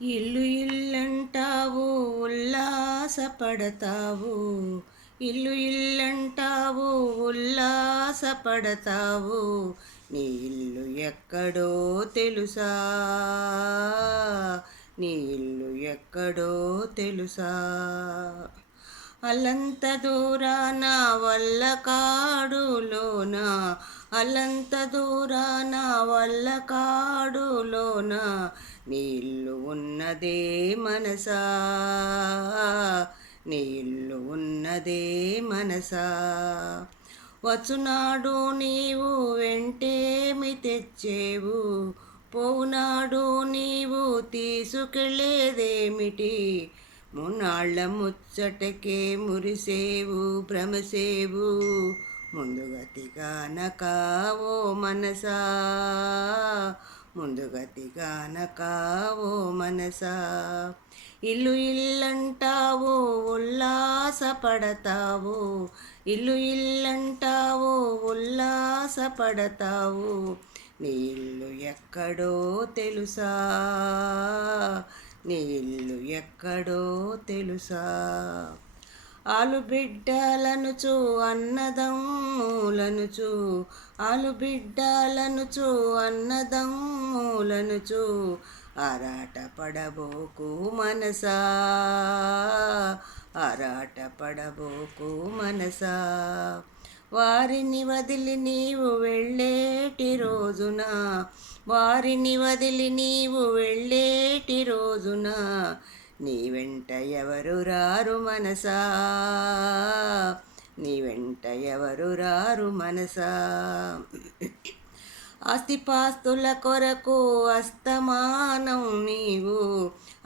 ఇల్లు ఇల్లంటావు ఉల్లాసపడతావు, ఇల్లు ఇల్లంటావు ఉల్లాసపడతావు, నీ ఇల్లు ఎక్కడో తెలుసా, నీ ఇల్లు ఎక్కడో తెలుసా. అల్లంత దూరాన వల్ల కాడులోన, అల్లంత దూరాన వల్ల కాడులోన, నీ ఇల్లు ఉన్నదే మనసా, నీ ఇల్లు ఉన్నదే మనసా. వచ్చునాడు నీవు వెంటేమి తెచ్చేవు, పోవునాడు నీవు తీసుకెళ్ళేదేమిటి, మున్నాళ్ళ ముచ్చటకే మురిసేవు భ్రమసేవు, ముందుగతిగానకావో మనసా, ముందుగతిగానకావో మనసా. ఇల్లు ఇల్లంటావు ఉల్లాసపడతావు, ఇల్లు ఇల్లంటావు ఉల్లాసపడతావు, నీ ఇల్లు ఎక్కడో తెలుసా, నీ ఇల్లు ఎక్కడో తెలుసా. ఆలుబిడ్డలనుచు అన్నదమ్ములనుచు, ఆలుబిడ్డలనుచు అన్నదమ్ములనుచు, ఆరాట పడబోకు మనసా, ఆరాట పడబోకు మనసా. వారిని వదిలి నీవు వెళ్ళేటి రోజున, వారిని వదిలి నీవు వెళ్ళేటి రోజున, నీ వెంట ఎవరు రారు మనసా, నీ వెంట ఎవరు రారు మనసా. ఆస్తిపాస్తుల కొరకు అస్తమానం నీవు,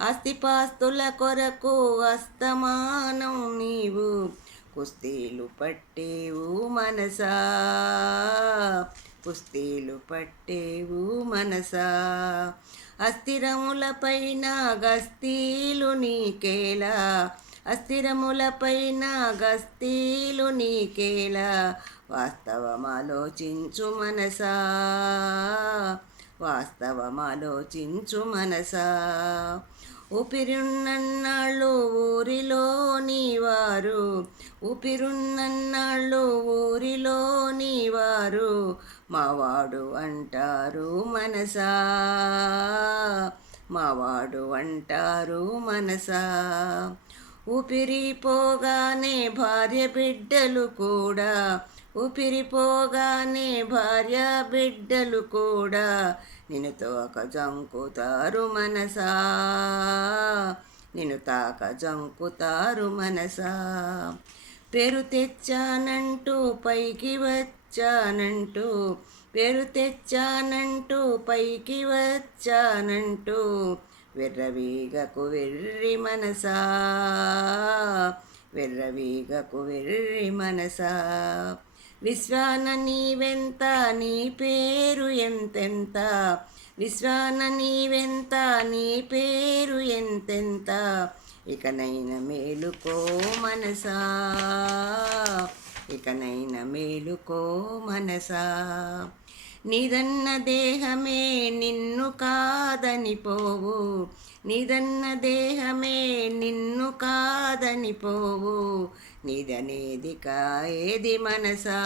ఆస్తిపాస్తుల కొరకు అస్తమానం నీవు, కుస్తీలు పట్టేవు మనసా, కుస్తీలు పట్టేవు మనసా. అస్థిరములపైన గస్తీలు నీకేలా, అస్థిరములపైన గస్తీలు నీకేలా, వాస్తవమాలోచించు మనసా, వాస్తవమాలోచించు మనసా. ఊపిరున్నన్నాళ్ళు ఊరిలోని వారు, ఊపిరున్నన్నాళ్ళు ఊరిలోని వారు, మావాడు అంటారు మనసా, మావాడు అంటారు మనసా. ఊపిరిపోగానే భార్య బిడ్డలు కూడా, ఊపిరిపోగానే భార్య బిడ్డలు కూడా, నిన్ను తోక జంకుతారు మనసా, నిన్ను తాక జంకుతారు మనసా. పేరు తెచ్చానంటూ పైకి వచ్చానంటూ, పేరు తెచ్చానంటూ పైకి వచ్చానంటూ, వెర్రవీగకు వెర్రి మనసా, వెర్రవీగకు వెర్రి మనసా. విశ్వాన నీవెంత నీ పేరు ఎంతెంత, విశ్వాన నీవెంత నీ పేరు ఎంతెంత, ఇకనైనా మేలుకో మనసా, ఇకనైనా మేలుకో మనసా. నీదన్న దేహమే నిన్ను కాదని పోవు, నీదన్న దేహమే నిన్ను కాదని పోవు, నీదనేది కాయేది మనసా,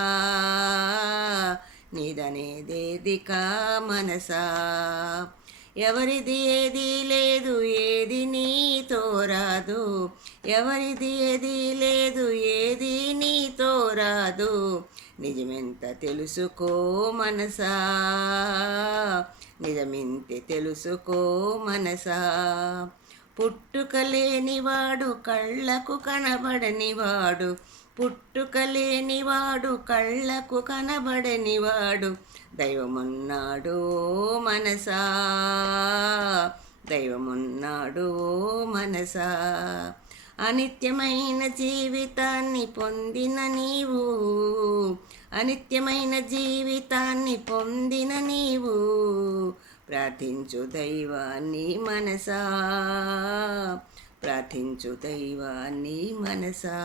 నీదనేదేది కా మనసా. ఎవరిది ఏది లేదు ఏది నీతో రాదు, ఎవరిది ఏది లేదు ఏది నీతో రాదు, నిజమెంత తెలుసుకో మనసా, నిజమింతే తెలుసుకో మనసా. పుట్టుకలేనివాడు కళ్ళకు కనబడనివాడు, పుట్టుకలేనివాడు కళ్ళకు కనబడనివాడు, దైవమున్నాడు మనసా, దైవమున్నాడు మనసా. అనిత్యమైన జీవితాన్ని పొందిన నీవు, అనిత్యమైన జీవితాన్ని పొందిన నీవు, ప్రార్థించు దైవాన్ని మనసా, ప్రార్థించు దైవాన్ని మనసా.